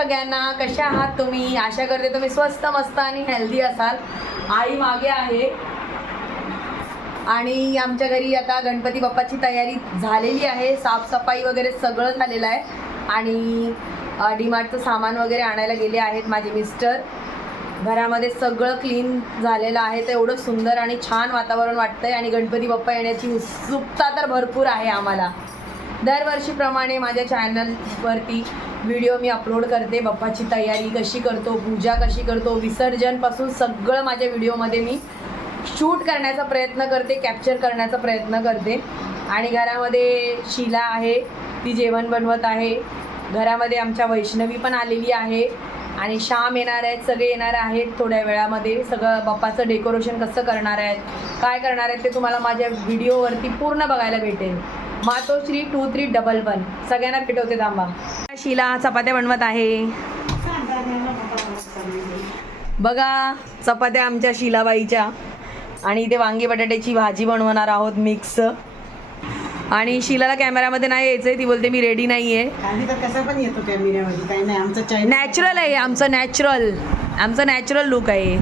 सगळ्यांना, कशा आहात तुम्ही? आशा करते तुम्ही स्वस्त मस्त आणि हेल्दी असाल. आई मागे आहे आणि आमच्या घरी आता गणपती बाप्पाची तयारी झालेली आहे. साफसफाई वगैरे सगळं झालेलं आहे आणि डीमार्टचं सामान वगैरे आणायला गेले आहेत माझे मिस्टर. घरामध्ये सगळं क्लीन झालेलं आहे. तर एवढं सुंदर आणि छान वातावरण वाटतंय आणि गणपती बाप्पा येण्याची उत्सुकता तर भरपूर आहे आम्हाला. दरवर्षीप्रमाणे माझ्या चॅनलवरती व्हिडिओ मी अपलोड करते. बाप्पाची तयारी कशी करतो, पूजा कशी करतो, विसर्जनपासून सगळं माझ्या व्हिडिओमध्ये मी शूट करण्याचा प्रयत्न करते, कॅप्चर करण्याचा प्रयत्न करते. आणि घरामध्ये शीला आहे, ती जेवण बनवत आहे. घरामध्ये आमच्या वैष्णवी पण आलेली आहे आणि श्याम येणार आहेत, सगळे येणार आहेत थोड्या वेळामध्ये. सगळं बाप्पाचं डेकोरेशन कसं करणार आहेत, काय करणार आहेत ते तुम्हाला माझ्या व्हिडिओवरती पूर्ण बघायला भेटेल. मातोश्री 2311 सगळ्यांना भेटवते. थांबा. शीला चपात्या बनवत आहे बघा, चपात्या आमच्या शीलाबाईच्या. आणि इथे वांगी बटाट्याची भाजी बनवणार आहोत मिक्स. आणि शीलाला कॅमेरामध्ये नाही यायचंय, ती बोलते मी रेडी नाही आहे. कसं पण येतो कॅमेऱ्यामध्ये, काही नाही, आमचं नॅचरल आहे, आमचं नॅचरल लुक आहे.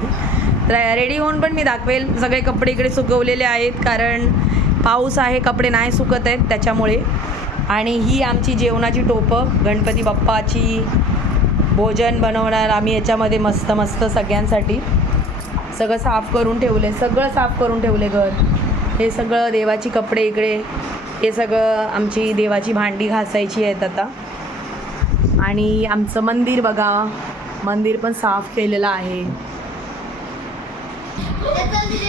तर रेडी होऊन पण मी दाखवेल. सगळे कपडे इकडे सुकवलेले आहेत कारण पाऊस आहे, कपडे नाही सुकत आहेत त्याच्यामुळे. आणि ही आमची जेवणाची टोपं, गणपती बाप्पाची भोजन बनवणार आम्ही याच्यामध्ये मस्त मस्त सगळ्यांसाठी. सगळं साफ करून ठेवले, सगळं साफ करून ठेवले घर. हे सगळं देवाची कपडे इकडे, हे सगळं आमची देवाची भांडी घासायची आहेत आता. आणि आमचं मंदिर बघा, मंदिर पण साफ केलेलं आहे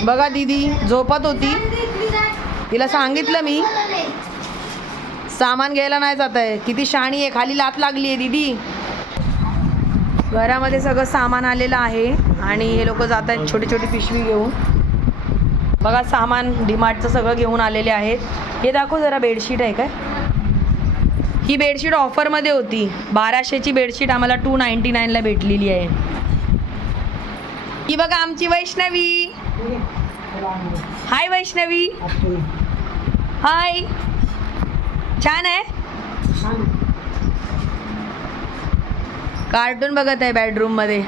बघा. दीदी झोपत होती, तिला सांगितलं मी सामान घ्यायला नाही जात आहे. किती शाणी आहे, खाली लात लागली आहे दीदी. घरामध्ये सगळं सामान आलेलं आहे आणि हे लोक जात आहेत छोटी छोटी पिशवी घेऊन. बघा सामान डीमार्टचं सगळं घेऊन आलेले आहेत. हे दाखव जरा, बेडशीट आहे काय? ही बेडशीट ऑफरमध्ये होती. 1200ची बेडशीट आम्हाला 299ला भेटलेली आहे. ही बघा आमची वैष्णवी. हाय वैष्णवी. हाय, छान आहे. कार्टून बघत आहे बेडरूममध्ये.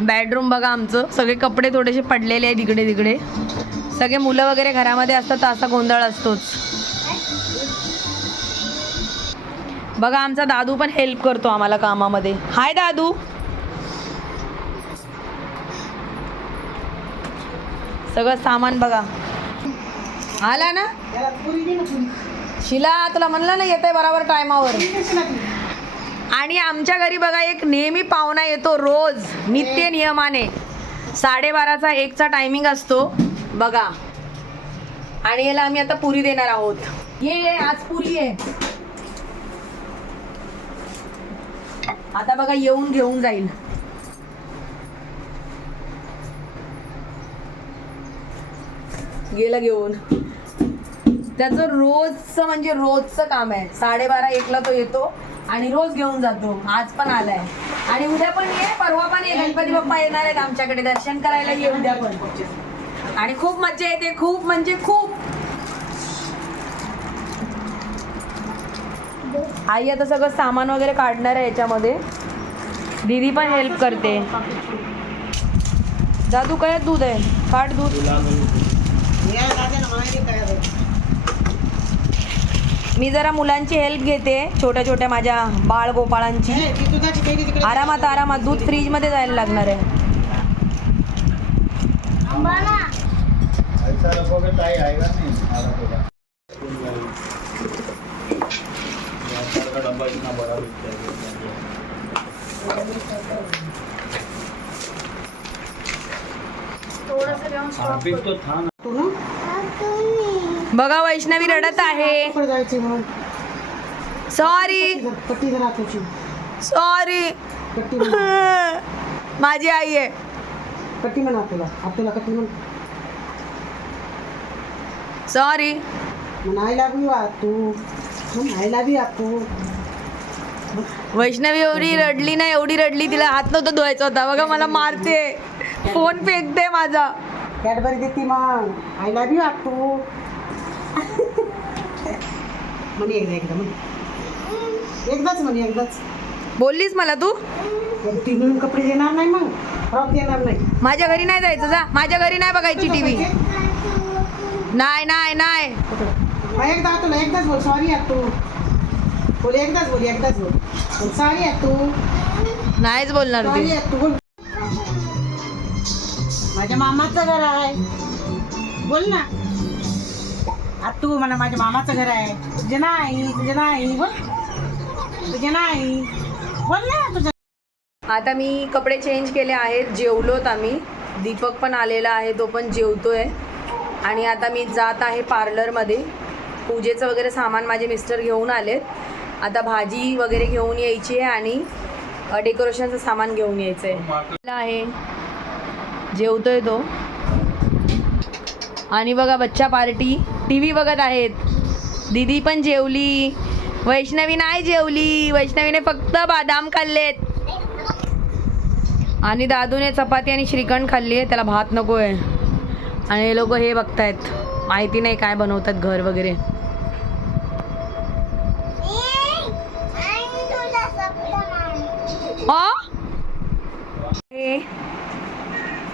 बेडरूम बघा आमचं, सगळे कपडे थोडेसे पडलेले आहेत इकडे तिकडे. सगळे मुलं वगैरे घरामध्ये असतात तर असा गोंधळ असतोच. बघा आमचा दादू पण हेल्प करतो आम्हाला कामामध्ये. हाय दादू. सगळं सामान बघा आला ना. शीला तुला म्हणलं ना येतंय बरोबर टायमावर. आणि आमच्या घरी बघा एक नेहमी पाहुणा येतो रोज नित्य नियमाने. 12:30चा 1चा टायमिंग असतो बघा. आणि याला आम्ही आता पुरी देणार आहोत. ये आज पुरी आहे. आता बघा येऊन घेऊन जाईल. गेला घेऊन. त्याचं रोजचं म्हणजे रोजचं काम आहे. 12:30-1ला तो येतो आणि रोज घेऊन जातो. आज पण आलाय आणि उद्या पण ये, परवा पण ये. गणपती बाप्पा येणार आहेत आमच्याकडे, दर्शन करायला ये उद्या पण. आणि खूप मज्जा येते, खूप म्हणजे खूप. आई आता सगळं सामान वगैरे काढणार आहे याच्यामध्ये. दीदी पण हेल्प करते. दादू काय दूध आहे, काढ दूध. मी जरा मुलांची हेल्प घेते, छोट्या छोट्या माझ्या बाळ गोपाळांची. आरामात आरामात. दूध फ्रीजमध्ये जायला लागणार आहे. बघा वैष्णवी रडत आहे. सॉरी सॉरी माझी आई आहे. कट्टी म्हणा आपल्याला, आपल्याला कट्टी म्हण. सॉरी. आय लव्ह यू तू. आय लव्ह यू तू. वैष्णवी एवढी रडली ना, एवढी रडली, तिला हात नव्हता धुवायचा होता. बघा मला मारते, फोन फेकते माझा. कॅडबरी देते मग. आय लव्ह यू तू. म्हणे एकदा एकदा म्हणे, एकदाच म्हणे, एकदाच. बोललीस मला तू? ती मिळून कपडे देणार नाही, मग फ्रॉक देणार नाही. माझ्या घरी नाही जायचं, जा. माझ्या घरी नाही बघायची टीव्ही. नाही नाही नाही. एकदा तुला एकदाच बोल, सॉरी यार तू बोल, एकदाच बोल सॉरी यार तू, नाहीच बोलणार सॉरी ती. यार तू बोल. माझ्या मामाचं घर आहे, बोल ना. आता तू म्हणा माझ्या मामाचं घर आहे. तुझे नाही बोल, तुझे नाही बोल ना तुझं. आता मी कपडे चेंज केले आहेत, जेवलोत आम्ही. दीपक पण आलेला आहे, तो पण जेवतोय. आणि आता मी जात आहे पार्लरमध्ये. पूजेचं वगैरे सामान माझे मिस्टर घेऊन आलेत. आता भाजी वगैरे घेऊन यायची आहे आणि डेकोरेशनचं सामान घेऊन यायचं आहे. जेवतोय तो. आणि बघा बच्चा पार्टी टी व्ही बघत आहेत. दीदी पण जेवली, वैष्णवी नाही जेवली. वैष्णवीने फक्त बदाम खाल्लेत. आणि दादूने चपाती आणि श्रीखंड खाल्ली आहे, त्याला भात नको आहे. आणि हे लोक हे बघतायत, माहिती नाही काय बनवतात घर वगैरे.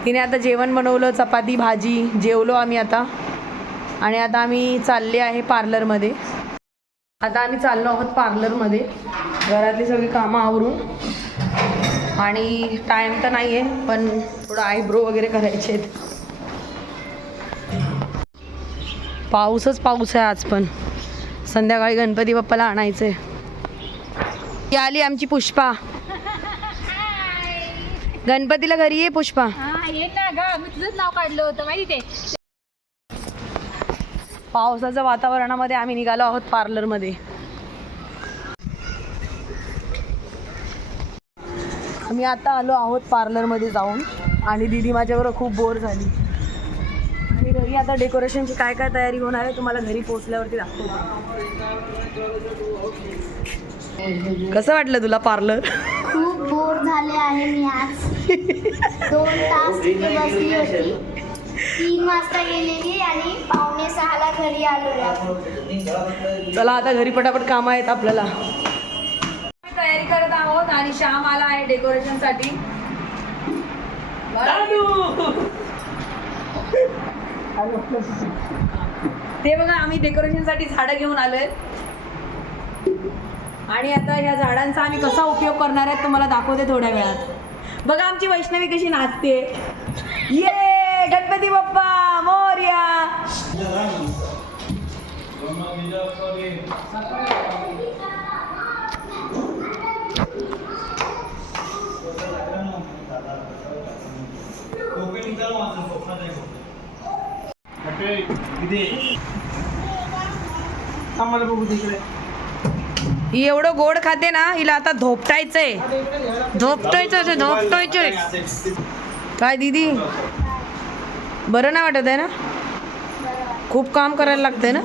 तिने आता जेवण बनवलं, चपाती भाजी. जेवलो आम्ही आता. आणि आता आम्ही चालले आहे पार्लरमध्ये. आता आम्ही चाललो आहोत पार्लरमध्ये, घरातली सगळी कामं आवरून. आणि टाईम तर नाही आहे, पण थोडं आयब्रो वगैरे करायचे आहेत. पाऊसच पाऊस आहे आज, पण संध्याकाळी गणपती बाप्पाला आणायचं आहे. ती आली आमची पुष्पा. गणपतीला घरी ये पुष्पा. ये ना ग, मी तुझंच नाव काढलं होतं माहिती ते. पावसाच्या वातावरणामध्ये आम्ही निघालो आहोत पार्लरमध्ये. आम्ही आता आलो आहोत पार्लरमध्ये जाऊन. आणि दीदी माझ्याबरोबर खूप बोर झाली. आणि घरी आता डेकोरेशनची काय काय तयारी होणार आहे तुम्हाला घरी पोहोचल्यावरती दाखवतो. कसं वाटलं तुला पार्लर? खूप बोर झाले आहे मी आज. 2 तास तिथे बसली होती. 3 वाजता गेलेली आणि 5:45ला घरी आलो. चला आता घरी पटापट कामं आहेत आपल्याला. तयारी करत आहोत आणि श्याम आला आहे डेकोरेशनसाठी. ते बघा, आम्ही डेकोरेशनसाठी झाडं घेऊन आलोय. आणि आता ह्या झाडांचा आम्ही कसा उपयोग करणार आहे तुम्हाला दाखवते थोड्या वेळात. बघा आमची वैष्णवी कशी नाचते. ये गणपती बाप्पा मोरया. ही एवढं गोड खाते ना, हिला आता धोपटायचंय. काय दीदी, बरं नाही वाटत आहे ना? खूप काम करायला लागतंय ना.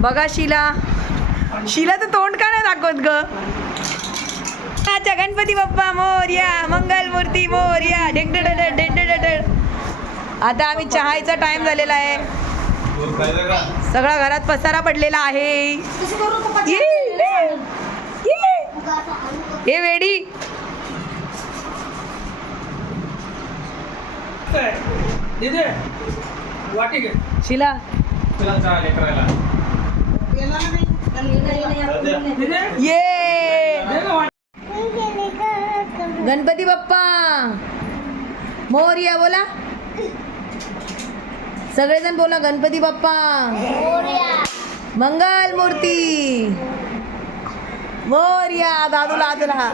बघा शिलाचं तोंड का नाही दाखवत ग. अच्छा, गणपती बाप्पा मोरया, मंगल मूर्ती मोरया. आता आम्ही चहाचा टाइम झालेला आहे. सगळा घरात पसारा पडलेला आहे. हे वेडी शिला. ये गणपती बाप्पा मोरया बोला. सगळेजण बोला गणपती बाप्पा मंगल मूर्ती मोरया. दादूला आज राहा.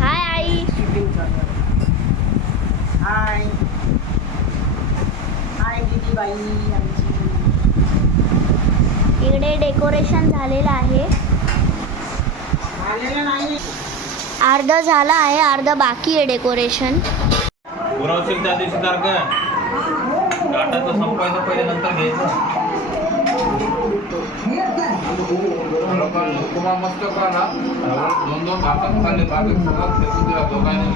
हाय आई. बाई आमची. इकडे डेकोरेशन झालेलं आहे. आलेलं नाही. अर्ध झालं आहे, अर्ध बाकी आहे डेकोरेशन. पुरवशील त्या दिवशी सारखं डाटाचं संपायचं पहिले नंतर घ्यायचं. उपमा मस्त करा 2-2 भाकरी खाल्ले बाकी सगळं फेकून दिला दोघांनी.